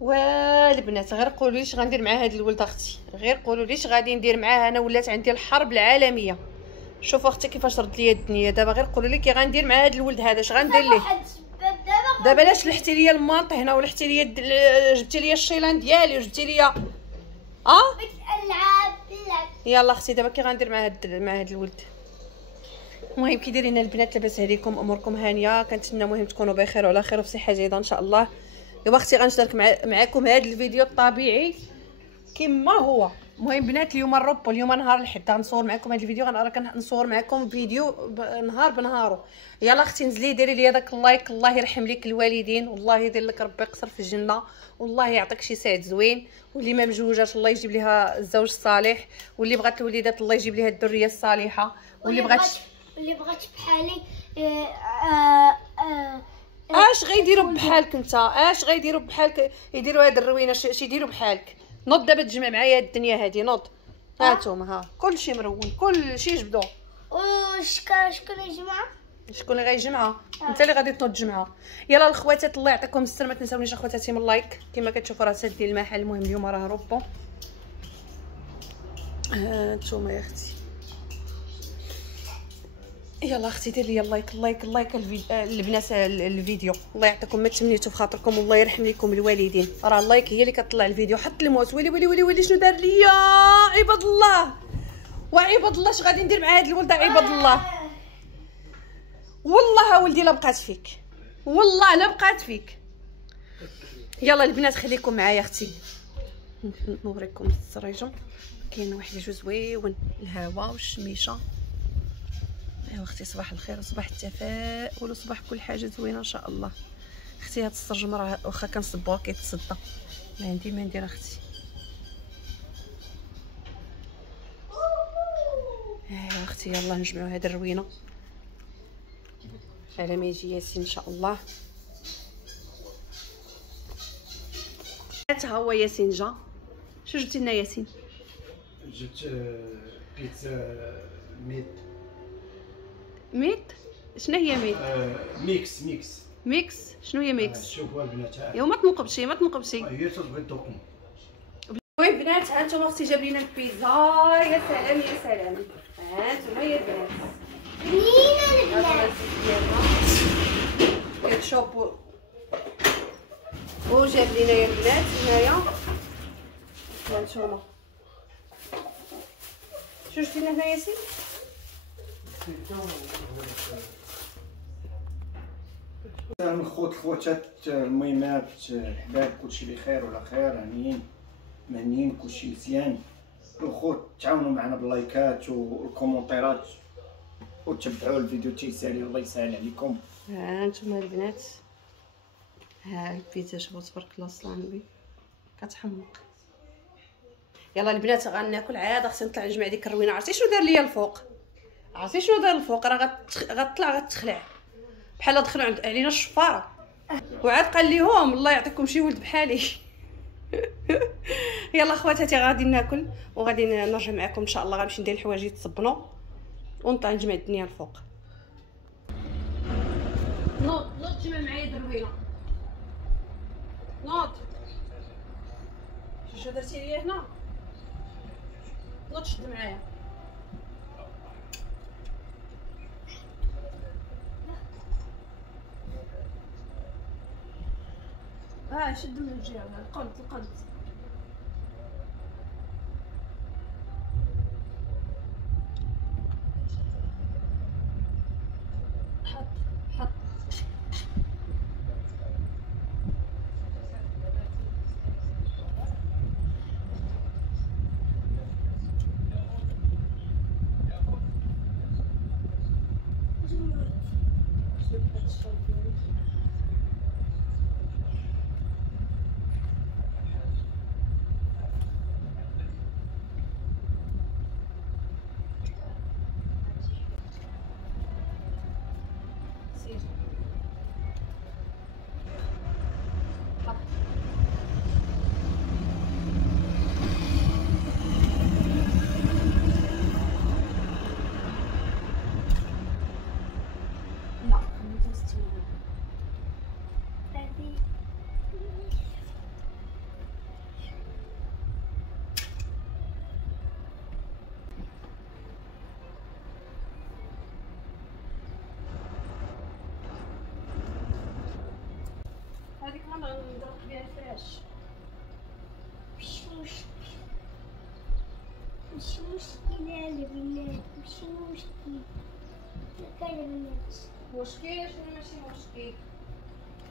والبنات غير قولوا لي اش غندير مع هاد الولد اختي، غير قولوا لي اش غادي ندير معاه. انا ولات عندي الحرب العالميه. شوفوا اختي كيفاش رد ليا الدنيا دابا. غير قولوا لي كي غندير مع هاد الولد هذا، اش غندير ليه دابا؟ لاش لحتي ليا المانطي هنا ولحتي ليا جبتي ليا الشيلان ديالي وجبتي ليا العاب. يلا اختي دابا كي غندير مع هاد الولد. المهم كي دايرين البنات، لاباس عليكم؟ اموركم هانيه؟ كنتمنى المهم تكونوا بخير وعلى خير وفي صحه جيده ان شاء الله. دابا اختي غنشارك معكم هذا الفيديو الطبيعي كما هو. المهم بنات اليوم الروبو، اليوم نهار الحد غنصور معكم هذا الفيديو، غنصور معكم فيديو نهار بنهارو. يلا اختي نزلي ديري لي داك اللايك، الله يرحم لك الوالدين والله يدير لك ربي يقصر في الجنه والله يعطيك شي سعد زوين، واللي ما مجوجات الله يجيب ليها الزوج الصالح، واللي بغات الوليدات الله يجيب ليها الذريه الصالحه، واللي بغات بحالي اش غيديروا بحالك انت؟ اش غيديروا بحالك؟ يديروا هاد الروينه اش يديروا بحالك؟ نوض دابا تجمع معايا الدنيا هادي، نوض. هانتوما ها كلشي مرون، كلشي جبدو. شكون يجمع؟ شكون اللي غيجمعها؟ انت اللي غادي تنوض تجمعها. يلا الخواتات الله يعطيكم الستر، ما تنساونيش اخواتاتي من اللايك. كما كتشوفوا راه سادين المحل. المهم اليوم راه روبو. هانتوما يا اختي. يلا اختي دير لي اللايك البنات الفيديو. الله يعطيكم ما تمنيتو في خاطركم والله يرحم لكم الوالدين. راه اللايك هي اللي كطلع الفيديو. حط الموت. ويلي ويلي ويلي ويلي شنو دار ليا عباد الله. وعباد الله اش غادي ندير مع هاد الولد عباد الله؟ والله ولدي لا بقات فيك، والله لا بقات فيك. يلا البنات خليكم معايا اختي نوريكم السريجم. كاين واحد الجو زويون، الهواء والشميشه. ايوا اختي صباح الخير وصباح التفاؤل وصباح كل حاجه زوينه ان شاء الله. اختي هاد السرجم راه واخا كنصبوها كيتصدى، ما عندي ما ندير اختي. ايوا اختي يلا نجمعوا هاد الروينه على ما يجي ياسين ان شاء الله. ها هو ياسين جا. شنو جبتي لنا ياسين؟ جبت بيتزا ميت. شنو هي ميت؟ ميكس. شنو هي ميكس؟ شوفوا البنات يا ما تنقبشي هي تبغي تطوم. المهم بنات ها انتم اختي جاب لينا البيتزا. يا سلام يا سلام. ها انتم يا البنات بنينه البنات كتشوفوا. وجاب لينا يا البنات هنايا ها انتم. شنو جبتي لنا هنا ياسين؟ الخوتات المهمات الحباب كلشي بخير وعلى خير، هانيين مهنيين كلشي مزيان. الخوت تعاونوا معنا باللايكات والكومونتيرات وتبعوا الفيديو تيسالي الله يسهل عليكم. ها انتم البنات ها البيتزا شوفوا تبارك الله الصلاه على النبي كتحمق. يلا البنات غناكل عاد. خصني نطلع نجمع ديك الروينه. عرفتي شنو دار ليا الفوق؟ عرفتي شنو دار الفوق؟ راه غتطلع غتخلع بحال دخلوا علينا الشفاره. وعاد قال ليهم الله يعطيكم شي ولد بحالي. يلا خواتاتي غادي ناكل وغادي نرجع معكم ان شاء الله. غنمشي ندير الحوايج يتصبنوا ونطلع نجمع الدنيا الفوق. نوض تجمع معايا دروينه. نوض شنو درتي ليا هنا؟ نوض شد معايا. شد من الجهه القنت. حط غنضرب بها الفراش. مش مشكلة البنات، مش مشكل. كان البنات مشكل شنو ماشي مشكل.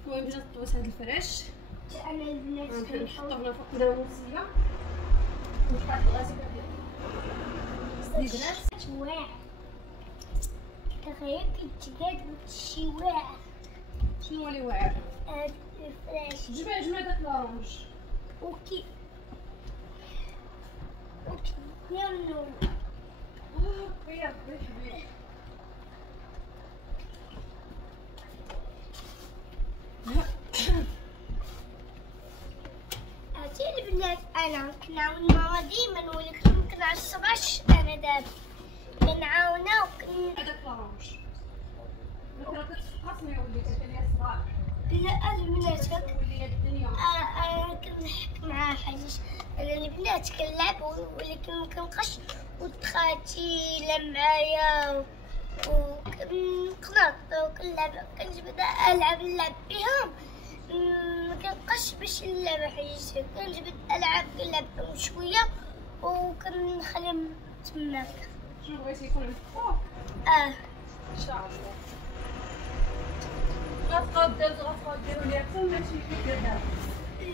المهم بغيت نطوس هاد الفراش. انا البنات نحطو هنا فوق الناموسية ونحط الغازي البنات واعر. تخيل كتقاد شي واعر. شنو اللي واعر؟ الفراش. جمع داك لارونج. اوكي يلا يا ربي حبيبي. هاتي البنات، انا كنعاون ماما ديما ولكن كنعصبهاش. انا دابا كنعاونها هذاك لارونج راه كتفقصني وليت كلي صباح. لا البنات ولي الدنيا. انا كنضحك معاها حاجه. انا البنات كنلعب ولكن مكنبقاش ولد خالتي لا معايا وكنقنط وكنلعب. كنجبد نلعب بهم مكنبقاش باش نلعب حاجه. كنجبد العاب كنلعب بهم شويه وكنخليهم تماك. شنو بغيتي يكون عندك فوق؟ ان شاء الله. غتبقاو ديروا لي احسن ماشي كي دابا.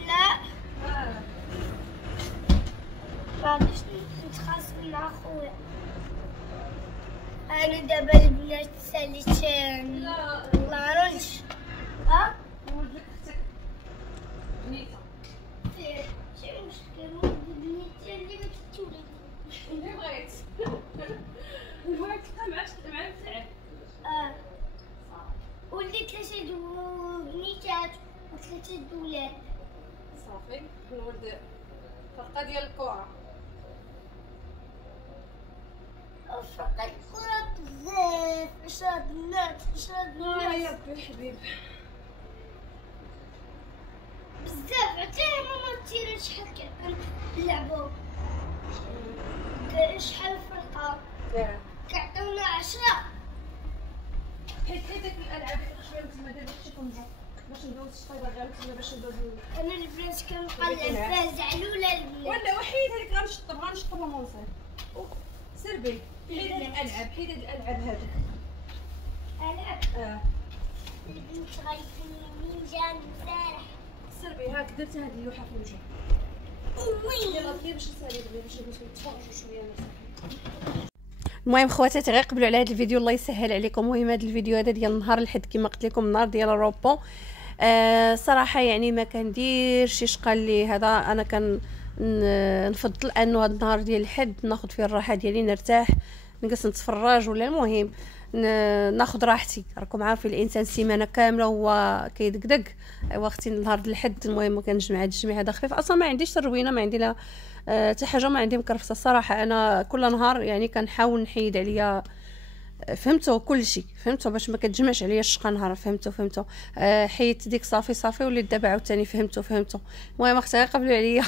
لا مغاديش نتخاصم مع خويا. انا دابا البنات ساليت لارونج. نولد لك اختك بنيته. شي مشكل بنيتي اللي ما كتولد. اللي بغيت. المهم تلقى مع بتاعك. ولدت 3 بنيتات و3 ولاد. صافي نولد فرقه ديال الكره. فرقة الكرة بزاف. 10 بنات 10 بنات يا ربي حبيب بزاف. حتى ماما تيرا شحال كنلعبو. شحال فرقة كيعطيونا 10. حيت داك الالعاب اللي شويه تما دابا شي كنرجعو باش ندوز الشطيبه غير تما باش ندوزو. انا البنات كنبقى نلعب فيها زعلولة البنات. ولا وحيد هذيك غنشطب المونصير. سربي حيد هاد الالعاب، حيد هاد الالعاب هادو. العب البنت غيكون جان امبارح. سربي هاك درت هاد اللوحه في الوجه. وي يلا دير باش نسالي باش نتفرجوا شويه. المهم خواتاتي غير قبلوا على هذا الفيديو الله يسهل عليكم. المهم هذا الفيديو هذا ديال النهار الحد كما قلت لكم، النهار ديال الروبون. صراحه يعني ما كنديرش شي شقال لي هذا. انا كان نفضل انه هذا النهار ديال الحد ناخذ فيه الراحه ديالي، نرتاح نجلس نتفرج، ولا المهم ناخذ راحتي. راكم عارفين الانسان سيمانه كامله هو كيدقدق. ايوا اختي نهار الحد المهم كنجمع هذا الجميع هذا خفيف. اصلا ما عنديش تروينه، ما عندي لا حتى حاجه، ما عندي مكرفسه الصراحه. انا كل نهار يعني كنحاول نحيد عليا فهمتوا كل شيء، فهمتوا باش ما كتجمعش عليا الشقه نهار. فهمتوا حيدت ديك صافي وليت دابا عاوتاني فهمتوا. المهم اختي غير قبلوا عليا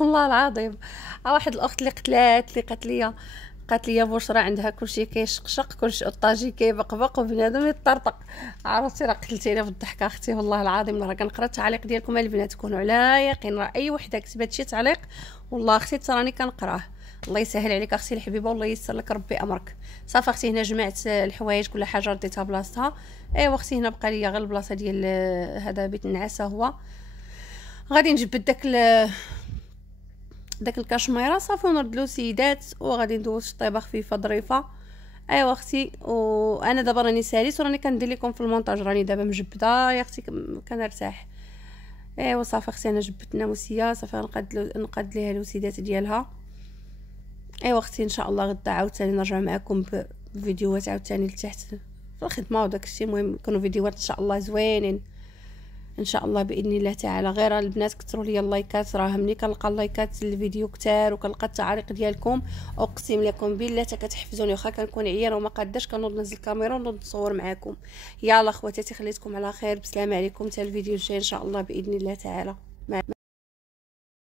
والله العظيم. واحد الاخت اللي قالت لي بشرى عندها كلشي كيشقشق، كلشي الطاجي كيبقبق وبنادم يطرطق. عرفتي راه قتلتيني بالضحك اختي والله العظيم. راه كنقرا التعليق ديالكم البنات، كونوا على يقين. راه اي وحده كتبات شي تعليق والله اختي تراني كنقراه. الله يسهل عليك اختي الحبيبه والله ييسر لك ربي امرك. صافي اختي هنا جمعت الحوايج كل حاجه رديتها بلاصتها. ايوا اختي هنا بقى لي غير البلاصه ديال هذا بيت النعاسه. هو غادي نجبد داك الكاشميره صافي ونردلو سيدات وغادي ندوز شطيبه خفيفه ظريفه. ايوا اختي وانا دابا راني ساليت وراني كندير لكم في المونتاج. راني دابا مجبده يا اختي كنرتاح. ايوا صافي اختي انا جبت ناموسيه صافي نقاد ليها الوسيدات ديالها. ايوا اختي ان شاء الله غدا عاوتاني نرجع معكم بفيديوهات عاوتاني لتحت في الخدمه وداك الشيء. المهم يكونوا فيديوهات ان شاء الله زوينين ان شاء الله باذن الله تعالى. غير البنات كثروا لي اللايكات، راه ملي كنلقى اللايكات الفيديو كثار وكنلقى التعاليق ديالكم اقسم لكم بالله حتى كتحفزوني. واخا كنكون عيانه وما قاداش كنوض ننزل الكاميرا ونوض نصور معكم. يلا خواتاتي خليتكم على خير، بسلامه عليكم حتى الفيديو الجاي ان شاء الله باذن الله تعالى.